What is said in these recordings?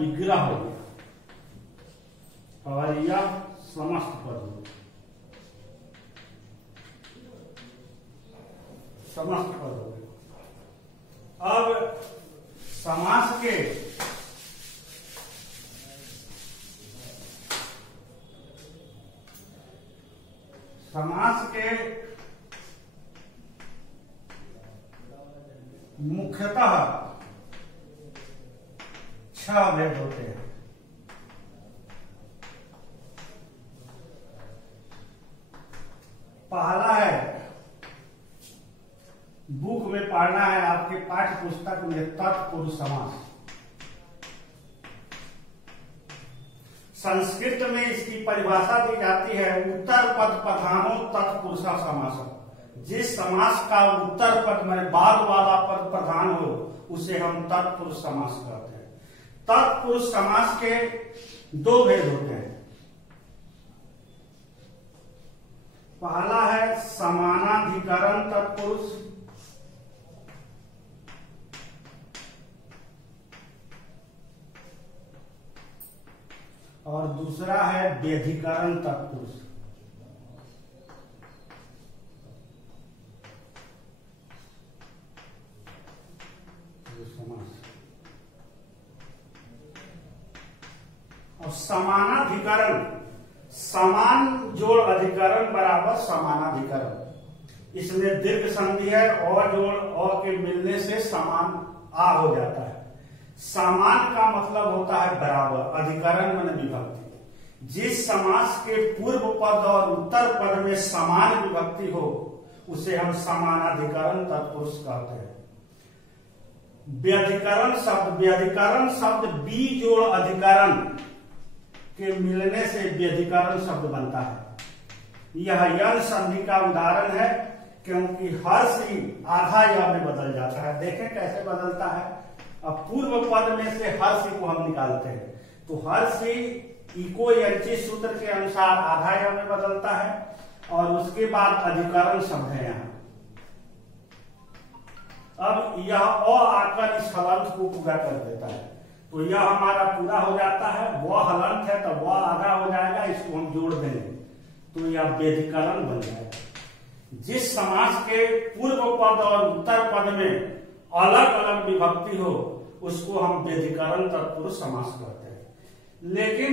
विग्रह हो गया और यह समस्त पद हो गया, समस्त पद हो गया। अब समास के मुख्यतः 6 भेद होते हैं। पहला है, बुक में पढ़ना है आपके पाठ्य पुस्तक में, तत्पुरुष समास। संस्कृत में इसकी परिभाषा दी जाती है, उत्तर पद प्रधानो तत्पुरुषा समास। जिस समास का उत्तर पद में बाद वाला पद प्रधान हो उसे हम तत्पुरुष समास कहते हैं। तत्पुरुष समास के 2 भेद होते हैं। पहला है समानाधिकरण तत्पुरुष और दूसरा है व्यधिकरण तत्पुरुष। और समानाधिकरण, समान जोड़ अधिकरण बराबर समानाधिकरण। इसमें दीर्घ संधि है, और जोड़ और के मिलने से समान आ हो जाता है। समान का मतलब होता है बराबर, अधिकरण माने विभक्ति। जिस समास के पूर्व पद और उत्तर पद में समान विभक्ति हो उसे हम समानाधिकरण तत्पुरुष कहते हैं। व्यधिकरण शब्द बी जोड़ अधिकरण के मिलने से व्यधिकरण शब्द बनता है। यह यन संधि का उदाहरण है, क्योंकि हर्ष ही आधा य में बदल जाता है। देखें कैसे बदलता है। अब पूर्व पद में से हर्ष को हम निकालते हैं, तो हर्ष इको यंची सूत्र के अनुसार आधा य में बदलता है, और उसके बाद अधिकरण शब्द है यहाँ। अब यह अ आकर इस हलंत को पूरा कर देता है, तो यह हमारा पूरा हो जाता है। वह हलंत है तो वह आधा हो जाएगा, इसको हम जोड़ देंगे तो यह व्यधिकरण बन जाएगा। जिस समास के पूर्व पद और उत्तर पद में अलग अलग विभक्ति हो उसको हम व्यधिकरण तत्पुरुष समास कहते हैं। लेकिन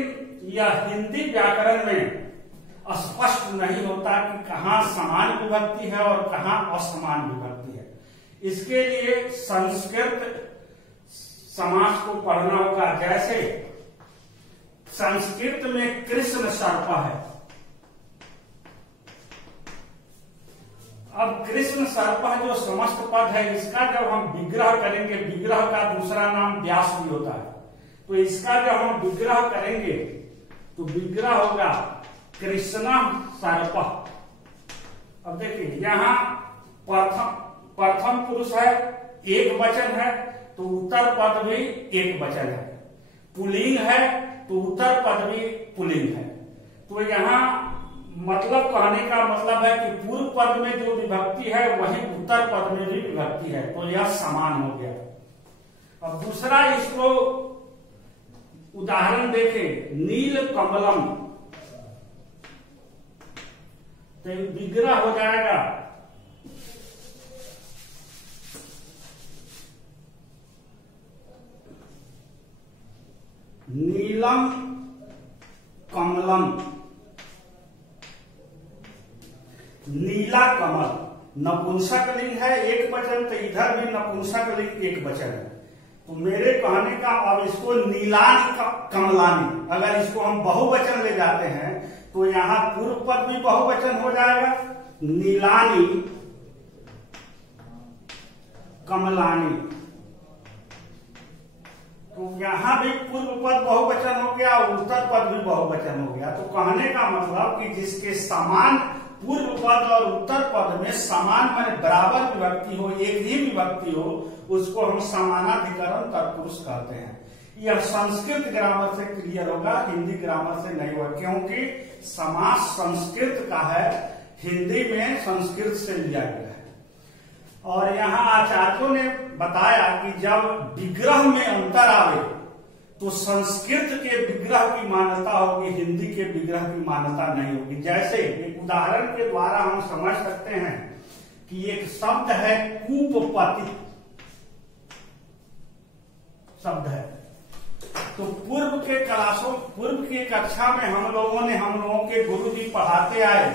यह हिंदी व्याकरण में स्पष्ट नहीं होता कि कहाँ समान विभक्ति है और कहाँ असमान विभक्ति है। इसके लिए संस्कृत समास को पढ़ना होगा। जैसे संस्कृत में कृष्ण सर्प है। अब कृष्ण सर्प जो समस्त पद है, इसका जब हम विग्रह करेंगे, विग्रह का दूसरा नाम व्यास भी होता है, तो इसका जब हम विग्रह करेंगे तो विग्रह होगा कृष्ण सर्प। अब देखिए यहाँ प्रथम पुरुष है, एक वचन है, तो उत्तर पद भी एक वचन है। पुल्लिंग है तो उत्तर पद भी पुल्लिंग है। तो यहाँ मतलब कहने का मतलब है कि पूर्व पद में जो विभक्ति है वही उत्तर पद में भी विभक्ति है, तो यह समान हो गया। अब दूसरा इसको उदाहरण देखें, नील कमलम, तो विग्रह हो जाएगा नीलम कमलम। नीला कमल नपुंसक लिंग है, एक वचन, तो इधर भी नपुंसक लिंग एक वचन है। तो मेरे कहने का, अब इसको नीलानी कमलानी, अगर इसको हम बहुवचन ले जाते हैं तो यहाँ पूर्व पद भी बहुवचन हो जाएगा, नीलानी कमलानी। तो यहाँ भी पूर्व पद बहुवचन हो गया, उत्तर पद भी बहुवचन हो गया। तो कहने का मतलब कि जिसके समान पूर्व पद और उत्तर पद में समान माने बराबर विभक्ति हो, एक ही विभक्ति हो, उसको हम समानाधिकरण तत्पुरुष कहते हैं। यह संस्कृत ग्रामर से क्लियर होगा, हिंदी ग्रामर से नहीं होगा, क्योंकि समास संस्कृत का है, हिंदी में संस्कृत से लिया गया है। और यहाँ आचार्यों ने बताया कि जब विग्रह में अंतर आवे तो संस्कृत के विग्रह की मान्यता होगी, हिंदी के विग्रह की मान्यता नहीं होगी। जैसे एक उदाहरण के द्वारा हम समझ सकते हैं कि एक शब्द है कूपपति शब्द है। तो पूर्व के कक्षा में हम लोगों के गुरुजी पढ़ाते आए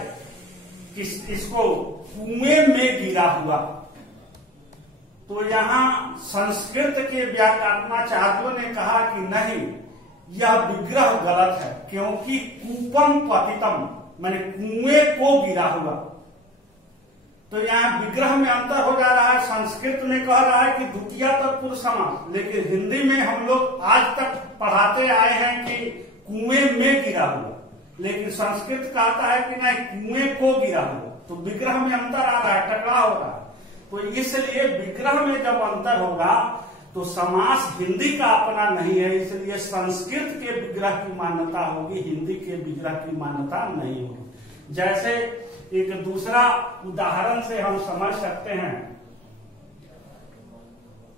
कि इसको कुएं में गिरा हुआ। तो यहाँ संस्कृत के व्याकरणाचार्यों ने कहा कि नहीं, यह विग्रह गलत है, क्योंकि कूपम पतितम माने कुएं को गिरा हुआ। तो यहाँ विग्रह में अंतर हो जा रहा है। संस्कृत में कह रहा है कि द्वितीय तत्पुरुष समास, लेकिन हिंदी में हम लोग आज तक पढ़ाते आए हैं कि कुएं में गिरा हुआ, लेकिन संस्कृत कहता है कि नहीं, कुएं को गिरा हुआ। तो विग्रह में अंतर आ रहा है, टकराव हो रहा है। तो इसलिए विग्रह में जब अंतर होगा तो समास हिंदी का अपना नहीं है, इसलिए संस्कृत के विग्रह की मान्यता होगी, हिंदी के विग्रह की मान्यता नहीं होगी। जैसे एक दूसरा उदाहरण से हम समझ सकते हैं,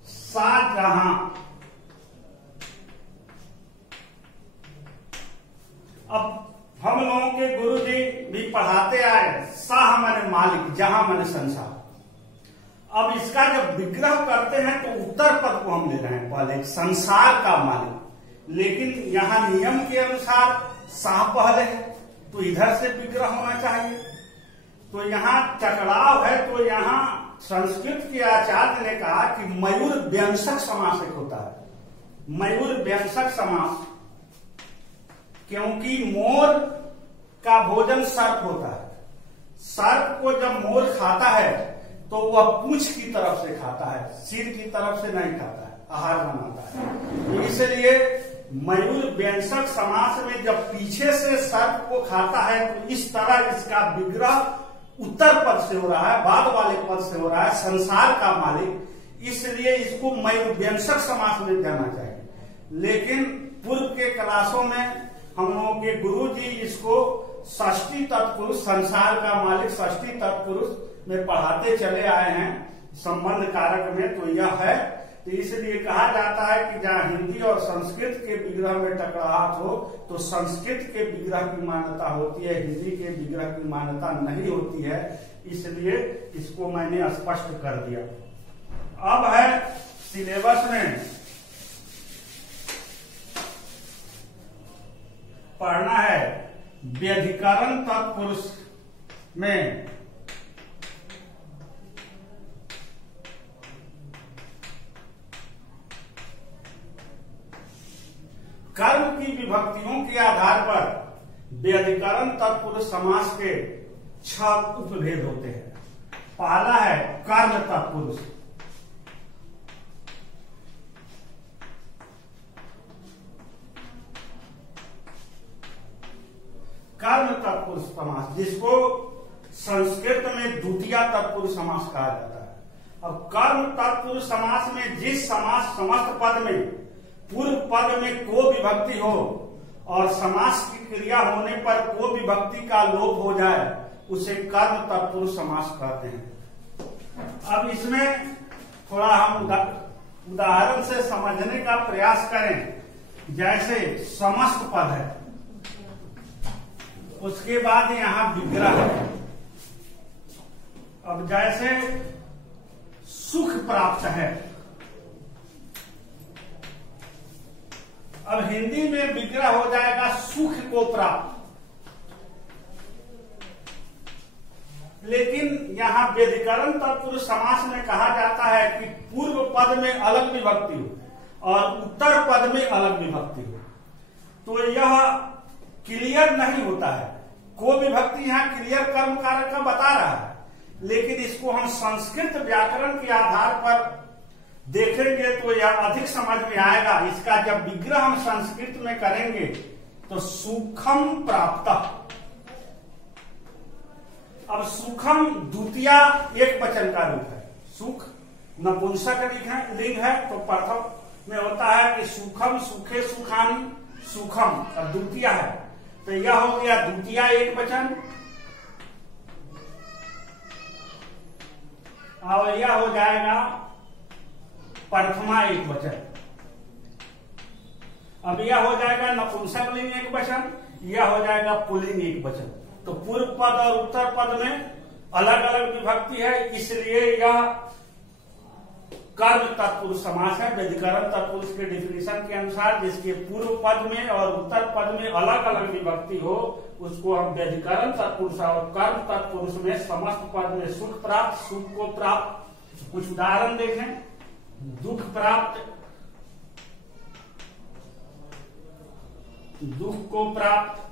शाहजहां। अब हम लोगों के गुरुजी भी पढ़ाते आए, शाह माने मालिक, जहां माने संसार। अब इसका जब विग्रह करते हैं तो उत्तर पद को हम ले रहे हैं पहले, संसार का मालिक, लेकिन यहाँ नियम के अनुसार शाह पहले है, तो इधर से विग्रह होना चाहिए। तो यहाँ टकराव है। तो यहाँ संस्कृत के आचार्य ने कहा कि मयूर व्यंजक समास एक होता है, मयूर व्यंजक समास, क्योंकि मोर का भोजन सर्प होता है। सर्प को जब मोर खाता है तो वह पूंछ की तरफ से खाता है, सिर की तरफ से नहीं खाता है, आहार बनाता है। तो इसलिए मयूर व्यंजक समास में जब पीछे से सर्प को खाता है तो इस तरह इसका विग्रह उत्तर पद से हो रहा है, बाद वाले पद से हो रहा है, संसार का मालिक, इसलिए इसको मयूर व्यंजक समास में जाना चाहिए। लेकिन पूर्व के क्लासों में हम लोगों के गुरुजी इसको षष्ठी तत्पुरुष, संसार का मालिक षष्ठी तत्पुरुष में पढ़ाते चले आए हैं संबंध कारक में। तो यह है, तो इसलिए कहा जाता है कि जहाँ हिंदी और संस्कृत के विग्रह में टकराहट हो तो संस्कृत के विग्रह की मान्यता होती है, हिंदी के विग्रह की मान्यता नहीं होती है। इसलिए इसको मैंने स्पष्ट कर दिया। अब है सिलेबस में पढ़ना है व्यधिकरण तत्पुरुष में कर्म की विभक्तियों के आधार पर व्यधिकरण तत्पुरुष समास के 6 उपभेद होते हैं। पहला है कर्म तत्पुरुष। कर्म तत्पुरुष समास, जिसको संस्कृत में द्वितीय तत्पुरुष समास कहा जाता है। अब कर्म तत्पुरुष समास में जिस समास समस्त पद में पूर्व पद में को विभक्ति हो और समास की क्रिया होने पर को विभक्ति का लोप हो जाए उसे कर्म तत्पुरुष समास कहते हैं। अब इसमें थोड़ा हम उदाहरण से समझने का प्रयास करें। जैसे समस्त पद है, उसके बाद यहाँ विग्रह है। अब जैसे सुख प्राप्त है, अब हिंदी में विग्रह हो जाएगा सुख को प्राप्त, लेकिन यहाँ व्यधिकरण तत्पुरुष समास में कहा जाता है कि पूर्व पद में अलग विभक्ति हो और उत्तर पद में अलग विभक्ति हो, तो यह क्लियर नहीं होता है। को विभक्ति यहाँ क्लियर कर्म कारक का बता रहा है, लेकिन इसको हम संस्कृत व्याकरण के आधार पर देखेंगे तो यह अधिक समझ में आएगा। इसका जब विग्रह हम संस्कृत में करेंगे तो सुखम प्राप्त। अब सुखम द्वितीय एक वचन का रूप है, सुख नपुंसक लिंग है, तो प्रथम में होता है कि सुखम, सुखे, सुखानी, सुखम, और द्वितीय है तो यह हो गया द्वितीय एक वचन, और यह हो जाएगा प्रथमा एक वचन। अब यह हो जाएगा नपुंसकलिंग एक वचन, यह हो जाएगा पुल्लिंग एक वचन। तो पूर्व पद और उत्तर पद में अलग अलग विभक्ति है, इसलिए यह कर्म तत्पुरुष समास है। व्यधिकरण तत्पुरुष के डिफिनेशन के अनुसार जिसके पूर्व पद में और उत्तर पद में अलग अलग विभक्ति हो उसको हम व्यधिकरण तत्पुरुष, और कर्म तत्पुरुष में समस्त पद में सुख प्राप्त, सुख को प्राप्त। कुछ उदाहरण देखें, दुख प्राप्त, दुख को प्राप्त,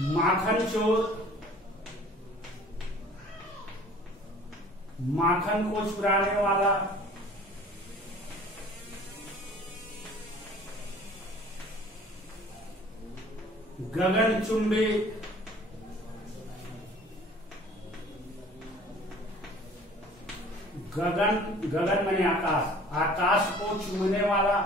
माखन चोर, माखन को चुराने वाला, गगन चुंबी, गगन, गगन माने आकाश, आकाश को चूमने वाला,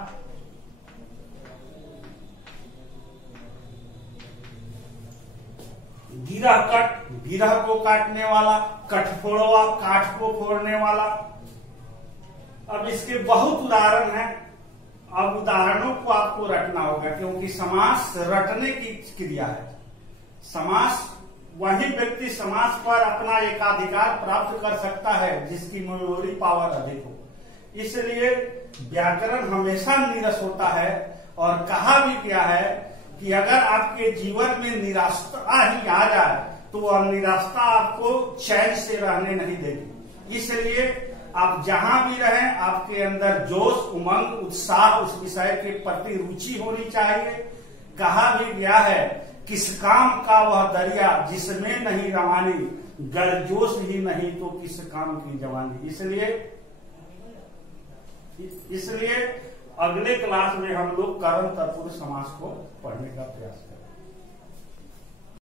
गिरह कट, गिरह को काटने वाला, कठफोड़वा, काठ को फोड़ने वाला। अब इसके बहुत उदाहरण हैं। अब उदाहरणों को आपको रटना होगा क्योंकि समास रटने की क्रिया है। समास वही व्यक्ति समास पर अपना एकाधिकार प्राप्त कर सकता है जिसकी मेमोरी पावर अधिक हो। इसलिए व्याकरण हमेशा नीरस होता है, और कहा भी गया है कि अगर आपके जीवन में निराशा ही आ जाए तो वह निराशा आपको चैन से रहने नहीं देगी। इसलिए आप जहां भी रहें आपके अंदर जोश, उमंग, उत्साह, उस विषय के प्रति रुचि होनी चाहिए। कहा भी गया है किस काम का वह दरिया जिसमें नहीं रवानी, गर्मजोश ही नहीं तो किस काम की जवानी। इसलिए अगले क्लास में हम लोग कर्म तत्पुरुष समास को पढ़ने का प्रयास करें।